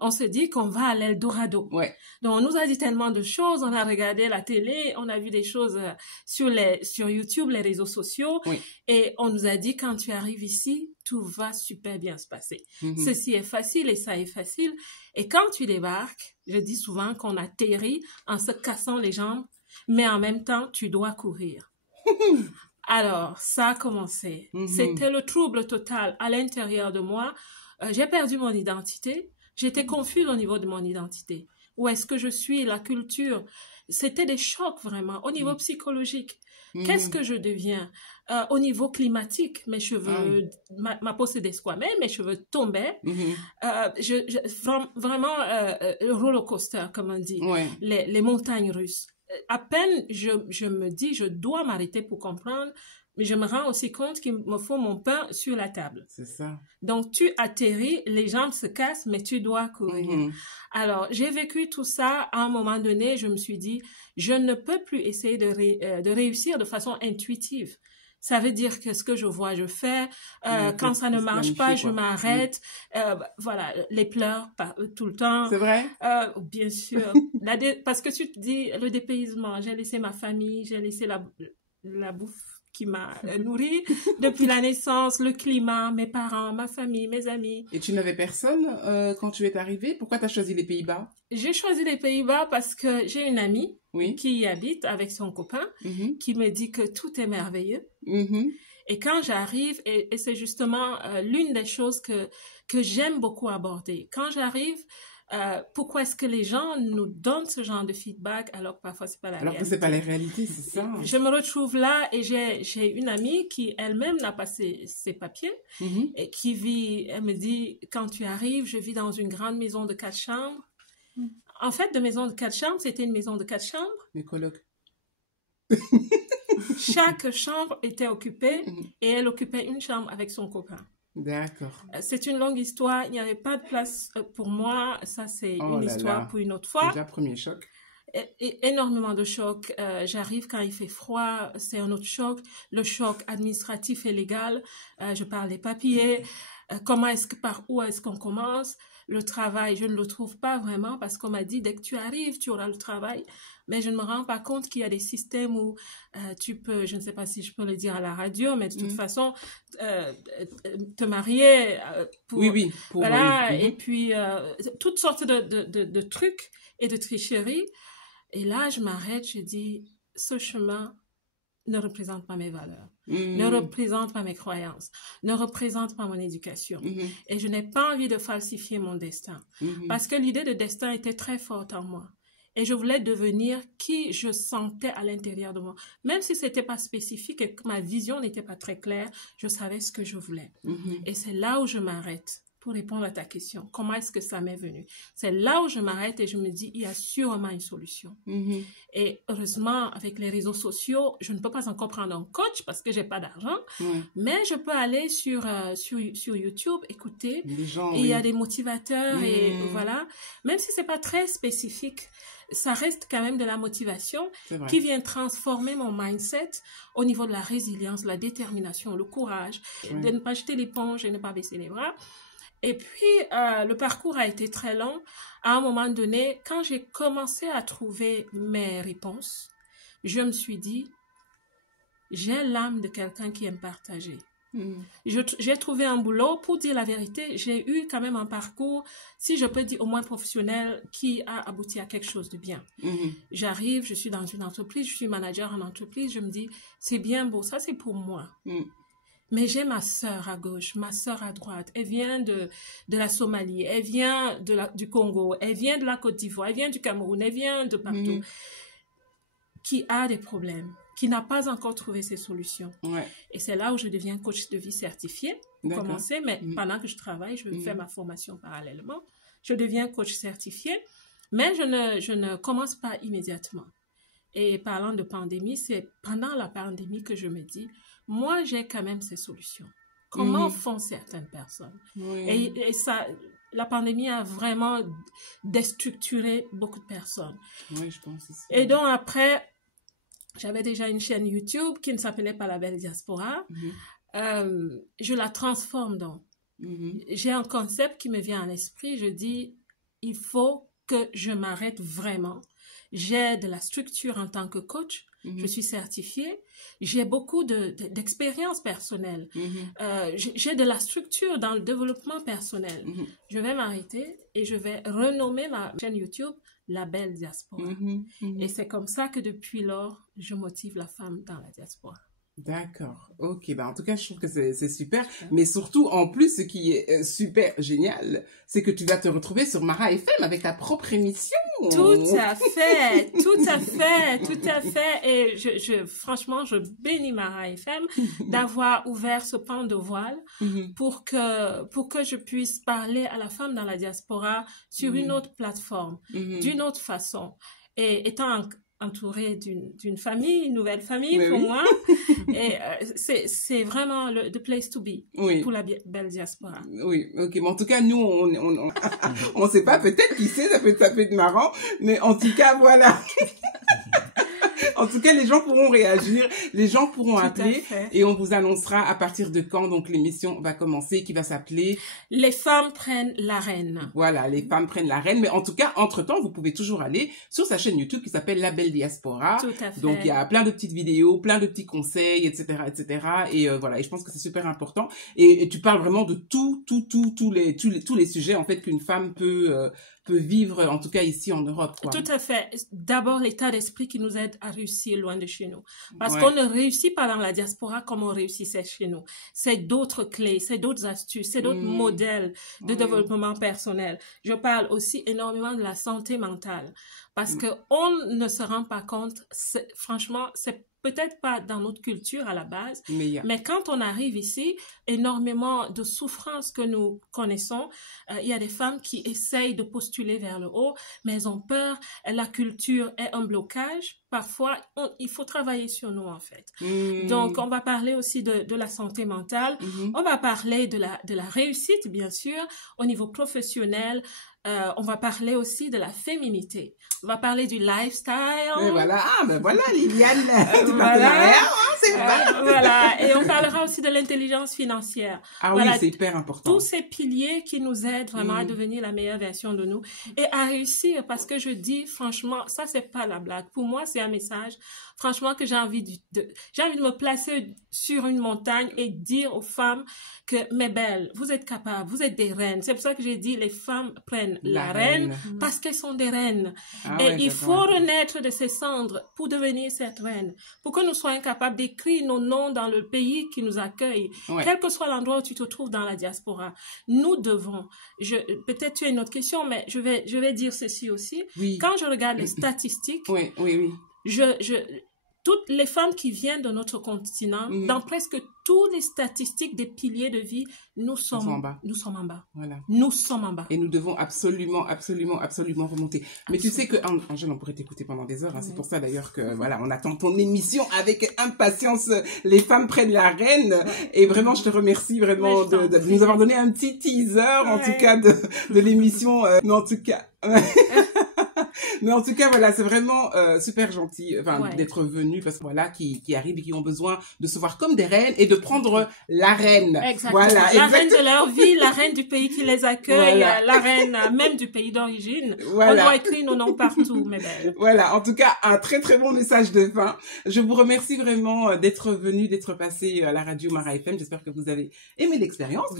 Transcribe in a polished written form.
on se dit qu'on va à l'Eldorado. Ouais. Donc, on nous a dit tellement de choses, on a regardé la télé, on a vu des choses sur YouTube, les réseaux sociaux, Oui. et on nous a dit, quand tu arrives ici, tout va super bien se passer. Ceci est facile et ça est facile. Et quand tu débarques, je dis souvent qu'on atterrit en se cassant les jambes, mais en même temps, tu dois courir. Alors, ça a commencé. C'était le trouble total à l'intérieur de moi. J'ai perdu mon identité. J'étais confuse au niveau de mon identité. Où est-ce que je suis? La culture. C'était des chocs vraiment au niveau psychologique. Qu'est-ce que je deviens? Au niveau climatique, mes cheveux, ma peau se desquamait, mes cheveux tombaient. Vraiment, le roller coaster, comme on dit, les montagnes russes. À peine je me dis, je dois m'arrêter pour comprendre, mais je me rends aussi compte qu'il me faut mon pain sur la table. C'est ça. Donc, tu atterris, les jambes se cassent, mais tu dois courir. Alors, j'ai vécu tout ça. À un moment donné, je me suis dit, je ne peux plus essayer de réussir de façon intuitive. Ça veut dire que ce que je vois, je fais. Quand ça ne marche pas, je m'arrête. Voilà, les pleurs tout le temps. C'est vrai? Bien sûr. Parce que tu te dis, le dépaysement, j'ai laissé ma famille, j'ai laissé la bouffe qui m'a nourrie depuis la naissance, le climat, mes parents, ma famille, mes amis. Et tu n'avais personne quand tu es arrivée? Pourquoi tu as choisi les Pays-Bas? J'ai choisi les Pays-Bas parce que j'ai une amie qui y habite avec son copain, qui me dit que tout est merveilleux. Et quand j'arrive, et c'est justement l'une des choses que j'aime beaucoup aborder. Quand j'arrive, pourquoi est-ce que les gens nous donnent ce genre de feedback alors que parfois c'est pas la réalité? Alors que c'est pas la réalité, c'est ça. Je me retrouve là et j'ai une amie qui elle-même n'a pas ses papiers et qui vit, elle me dit, quand tu arrives, je vis dans une grande maison de 4 chambres. En fait, de maison de 4 chambres, c'était une maison de 4 chambres. Mes colocs. Chaque chambre était occupée et elle occupait une chambre avec son copain. D'accord. C'est une longue histoire. Il n'y avait pas de place pour moi. Ça, c'est une histoire pour une autre fois. Déjà, premier choc. Énormément de chocs. J'arrive quand il fait froid, c'est un autre choc. Le choc administratif et légal. Je parle des papiers. Par où est-ce qu'on commence? Le travail, je ne le trouve pas vraiment parce qu'on m'a dit, dès que tu arrives, tu auras le travail. Mais je ne me rends pas compte qu'il y a des systèmes où tu peux, je ne sais pas si je peux le dire à la radio, mais de toute façon, te marier pour... Voilà, et puis toutes sortes de trucs et de tricheries. Et là, je m'arrête, je dis, ce chemin ne représente pas mes valeurs, ne représente pas mes croyances, ne représente pas mon éducation. Et je n'ai pas envie de falsifier mon destin. Parce que l'idée de destin était très forte en moi. Et je voulais devenir qui je sentais à l'intérieur de moi. Même si ce n'était pas spécifique et que ma vision n'était pas très claire, je savais ce que je voulais. Et c'est là où je m'arrête pour répondre à ta question. Comment est-ce que ça m'est venu? C'est là où je m'arrête et je me dis, il y a sûrement une solution. Et heureusement, avec les réseaux sociaux, je ne peux pas encore prendre un coach parce que j'ai pas d'argent, mais je peux aller sur YouTube, écouter. Gens, et il y a des motivateurs et voilà. Même si c'est pas très spécifique, ça reste quand même de la motivation qui vient transformer mon mindset au niveau de la résilience, la détermination, le courage, de ne pas jeter l'éponge et ne pas baisser les bras. Et puis, le parcours a été très long. À un moment donné, quand j'ai commencé à trouver mes réponses, je me suis dit, j'ai l'âme de quelqu'un qui aime partager. J'ai trouvé un boulot, pour dire la vérité, j'ai eu quand même un parcours, si je peux dire au moins professionnel, qui a abouti à quelque chose de bien. J'arrive, je suis dans une entreprise, je suis manager en entreprise, je me dis, c'est bien beau, ça c'est pour moi. Mais j'ai ma sœur à gauche, ma sœur à droite. Elle vient de la Somalie, elle vient du Congo, elle vient de la Côte d'Ivoire, elle vient du Cameroun, elle vient de partout. Qui a des problèmes, qui n'a pas encore trouvé ses solutions. Et c'est là où je deviens coach de vie certifié, pour commencer. Mais pendant que je travaille, je fais ma formation parallèlement. Je deviens coach certifié, mais je ne commence pas immédiatement. Et parlant de pandémie, c'est pendant la pandémie que je me dis, moi, j'ai quand même ces solutions. Comment font certaines personnes? Et ça, la pandémie a vraiment déstructuré beaucoup de personnes. Oui, je pense aussi. Et donc après, j'avais déjà une chaîne YouTube qui ne s'appelait pas La Belle Diaspora. Je la transforme donc. J'ai un concept qui me vient à l'esprit. Je dis, il faut que je m'arrête vraiment. J'ai de la structure en tant que coach. Je suis certifiée. J'ai beaucoup d'expérience personnelle. J'ai de la structure dans le développement personnel. Je vais m'arrêter et je vais renommer ma chaîne YouTube La Belle Diaspora. Et c'est comme ça que depuis lors, je motive la femme dans la diaspora. D'accord, ok, bah en tout cas je trouve que c'est super, mais surtout en plus ce qui est super génial, c'est que tu vas te retrouver sur Mara FM avec ta propre émission. Tout à fait, tout à fait, tout à fait, et franchement je bénis Mara FM d'avoir ouvert ce pan de voile pour que je puisse parler à la femme dans la diaspora sur une autre plateforme, d'une autre façon, et étant entourée d'une famille, une nouvelle famille pour moi. Et c'est vraiment the place to be pour la belle diaspora. Oui, ok. Mais en tout cas, nous, on sait pas, peut-être, qui sait, ça peut être marrant. Mais en tout cas, voilà. En tout cas, les gens pourront réagir, les gens pourront appeler et on vous annoncera à partir de quand donc l'émission va commencer, qui va s'appeler Les femmes prennent l'arène. Voilà, les femmes prennent l'arène. Mais en tout cas, entre-temps, vous pouvez toujours aller sur sa chaîne YouTube qui s'appelle La Belle Diaspora. Tout à fait. Donc, il y a plein de petites vidéos, plein de petits conseils, etc., etc. Et voilà, et je pense que c'est super important. Et tu parles vraiment de tous les sujets, en fait, qu'une femme peut vivre, en tout cas ici en Europe, quoi. Tout à fait. D'abord, l'état d'esprit qui nous aide à réussir loin de chez nous. Parce qu'on ne réussit pas dans la diaspora comme on réussissait chez nous. C'est d'autres clés, c'est d'autres astuces, c'est d'autres modèles de développement personnel. Je parle aussi énormément de la santé mentale. Parce que on ne se rend pas compte, franchement, c'est peut-être pas dans notre culture à la base, mais quand on arrive ici, énormément de souffrances que nous connaissons, il y a des femmes qui essayent de postuler vers le haut, mais elles ont peur, la culture est un blocage. Parfois, il faut travailler sur nous, en fait. Donc, on va parler aussi de la santé mentale. On va parler de la réussite, bien sûr, au niveau professionnel. On va parler aussi de la féminité. On va parler du lifestyle. Et voilà, voilà, Liliane. Voilà. Voilà. Et on parlera aussi de l'intelligence financière. Ah voilà, oui, c'est hyper important. Tous ces piliers qui nous aident vraiment à devenir la meilleure version de nous et à réussir, parce que je dis, franchement, ça, c'est pas la blague. Pour moi, c'est un message, franchement, que j'ai envie de me placer sur une montagne et dire aux femmes que, mes belles, vous êtes capables, vous êtes des reines. C'est pour ça que j'ai dit, les femmes prennent la reine parce qu'elles sont des reines. Et il faut renaître de ces cendres pour devenir cette reine, pour que nous soyons capables d'écrire nos noms dans le pays qui nous accueille, quel que soit l'endroit où tu te trouves dans la diaspora. Nous devons, peut-être tu as une autre question, mais je vais dire ceci aussi. Quand je regarde les statistiques, toutes les femmes qui viennent de notre continent, dans presque toutes les statistiques des piliers de vie, nous sommes en bas. Voilà. Nous sommes en bas. Et nous devons absolument remonter. Mais tu sais que, Angèle, on pourrait t'écouter pendant des heures. C'est pour ça d'ailleurs que, voilà, on attend ton émission avec impatience. Les femmes prennent la reine. Et vraiment, je te remercie vraiment de nous avoir donné un petit teaser, en tout cas, de l'émission. Mais en tout cas... Mais en tout cas, voilà, c'est vraiment super gentil d'être venu, parce que voilà, qui arrivent et qui ont besoin de se voir comme des reines et de prendre la reine. Exactement. Voilà, reine de leur vie, la reine du pays qui les accueille, la reine même du pays d'origine. On doit écrire nos noms partout, mes belles. Voilà, en tout cas, un très très bon message de fin. Je vous remercie vraiment d'être venu, d'être passé à la radio Mara FM. J'espère que vous avez aimé l'expérience.